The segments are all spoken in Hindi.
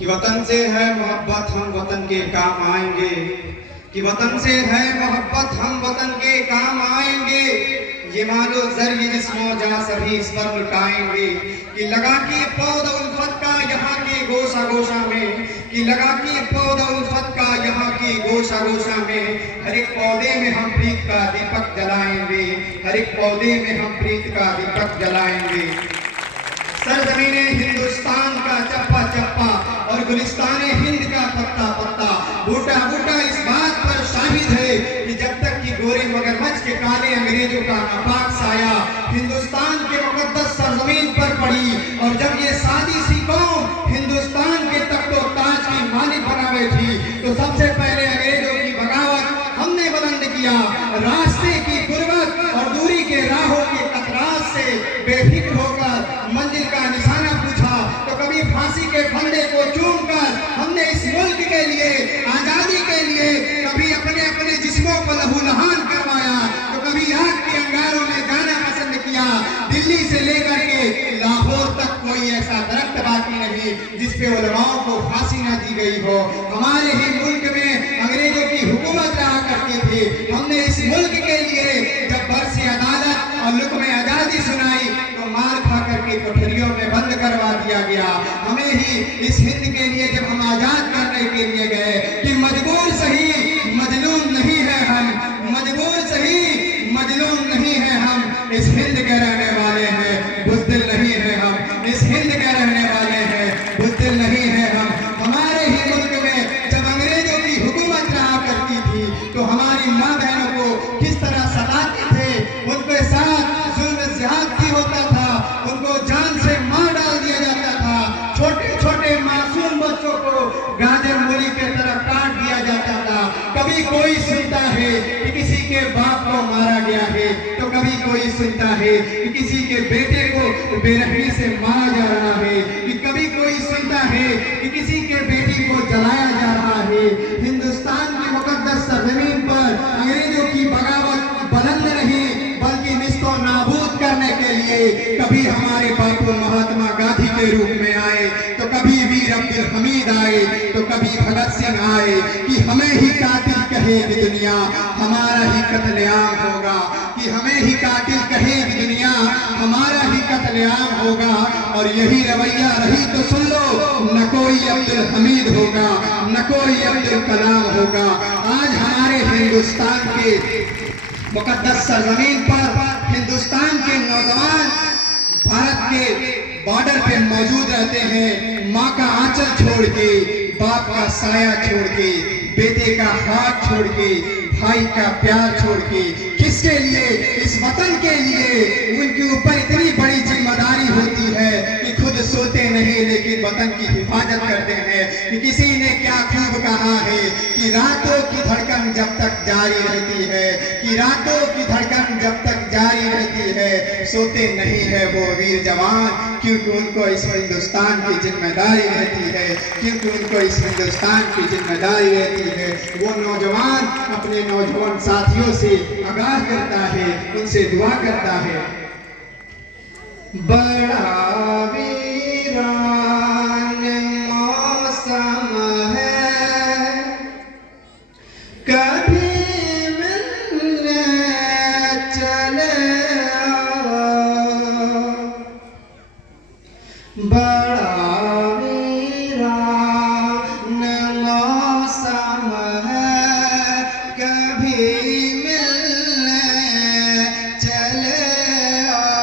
कि वतन से है मोहब्बत हम वतन के काम आएंगे, कि वतन से है मोहब्बत हम वतन के काम आएंगे। ये मानो जरिए जिस्मों जा सभी इस पर लुटाएंगे। कि लगा कि पौधा उल्फत का यहाँ के गोशा गोशा में, कि लगा कि पौधा उल्फत का यहाँ की गोशा गोशा में, हर एक पौधे में हम प्रीत का दीपक जलाएंगे, हर एक पौधे में हम प्रीत का दीपक जलाएंगे। सरजमीने हिंदुस्तान का चप्पा चप्पा और गुलिस्ताने हिंद का पत्ता पत्ता, बूटा बूटा इस बात पर शाहिद है कि जब तक कि गोरे मगरमच्छ के काले अंग्रेजों का नापाक साया हिंदुस्तान के मुकद्दस सरजमीन पर पड़ी, और जब ये सादी सी कौम हिंदुस्तान के तख्तो ताज की मालिक बना बैठी, तो सबसे पहले अंग्रेजों की बगावत हमने बुलंद किया। रास्ते की गुर्बत और दूरी के राहों के कतरात से बेफिक्र होकर मंजिल का निशाना पूछा, तो कभी फांसी के फंदे को चूमकर हमने इस मुल्क के लिए, आजादी के लिए, कभी अपने अपने जिस्मों को लहूलुहान करवाया, तो कभी आग के अंगारों में गाना पसंद किया। दिल्ली से लेकर के लाहौर तक कोई ऐसा दरख्त बाकी नहीं जिसपे उलमाओं को फांसी न दी गई हो। हमारे ही मुल्क में अंग्रेजों की हुकूमत रहा करती थी। हमने इस मुल्क के लिए जब बरसी अदालत और लुक में आजादी सुनाई, तो मार खा करके कोठरियों में बंद करवा दिया गया। हमें ही इस हिंद के लिए जब हम आजाद करने के लिए गए कि मजबूर सही मजलूम नहीं है हम, मजबूर सही मजलूम नहीं है हम, इस हिंद के रहने वाले हैं, बुज़दिल नहीं है हम, इस हिंद के रहने वाले हैं, बुज़दिल नहीं है हम। हमारे ही मुल्क में जब अंग्रेजों की हुकूमत रहा करती थी, तो हमारी माँ बहनों को किस तरह सताते थे, उनके साथ जुल्म ज़्यादती होता था, उनको जान से मार डाल दिया जाता था। छोटे छोटे मासूम बच्चों को गाजर मूली के तरह काट दिया जाता था। कभी कोई सुनता है कि किसी के बाप को मारा गया है, तो कभी कोई सुनता है कि किसी के बेटे को बेरहमी से मारा जा रहा है, कि कभी कोई सुनता है कि किसी के बेटी को जलाया जा रहा है। हिंदुस्तान की मुकद्दस सरजमीन पर अंग्रेजों की बगावत बुलंद नहीं बल्कि निस्तो नाबूद करने के लिए कभी हमारे बापू महात्मा गांधी के रूप में आए, तो कभी वीर अब्दुल हमीद आए, तो कभी भगत सिंह आए, कि हमें ही कातिल कहेगी दुनिया, हमारा ही कत्लेआम होगा, कि हमें ही कातिल कहेगी दुनिया, हमारा ही कत्लेआम होगा। और यही रवैया रही तो सुन लो, न कोई अब्दुल हमीद होगा, न कोई अब्दुल कलाम होगा। आज हमारे हिंदुस्तान के मुकद्दस सरजमीन पर हिंदुस्तान के नौजवान भारत के बॉर्डर पे मौजूद रहते हैं, माँ का आंचल छोड़ के, बाप का साया छोड़ के, बेटे का हाथ छोड़ के, भाई का प्यार छोड़ के, किसके लिए? इस वतन के लिए। उनके ऊपर इतनी बड़ी जिम्मेदारी होती है कि खुद सोते नहीं लेकिन वतन की हिफाजत करते हैं। कि किसी ने क्या खूब कहा है कि रातों की धड़कन जब तक जारी रहती है, कि रातों की धड़कन जब तक जारी रहती है, सोते नहीं है वो वीर जवान, क्योंकि उनको इस हिंदुस्तान की जिम्मेदारी रहती है, क्योंकि उनको इस हिंदुस्तान की जिम्मेदारी रहती है। वो नौजवान अपने नौजवान साथियों से आगाह करता है, उनसे दुआ करता है। बड़ा वीरान मौसम है, कभी मिलने चले आओ। बड़ा वीरान मौसम है, कभी मिलने चले आओ।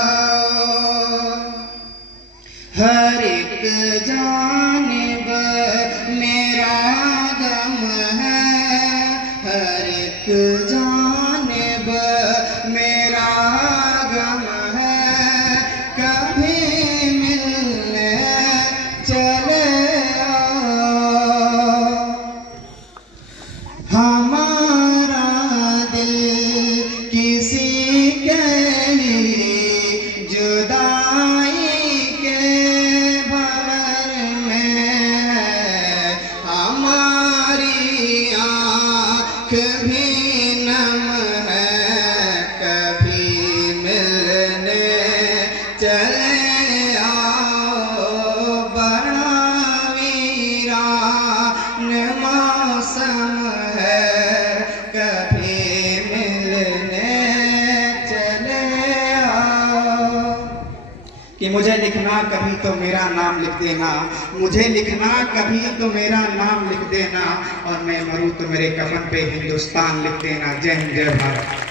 कि मुझे लिखना कभी तो मेरा नाम लिख देना, मुझे लिखना कभी तो मेरा नाम लिख देना, और मैं मरूं तो मेरे कफन पे हिंदुस्तान लिख देना। जय हिंद, जय भारत।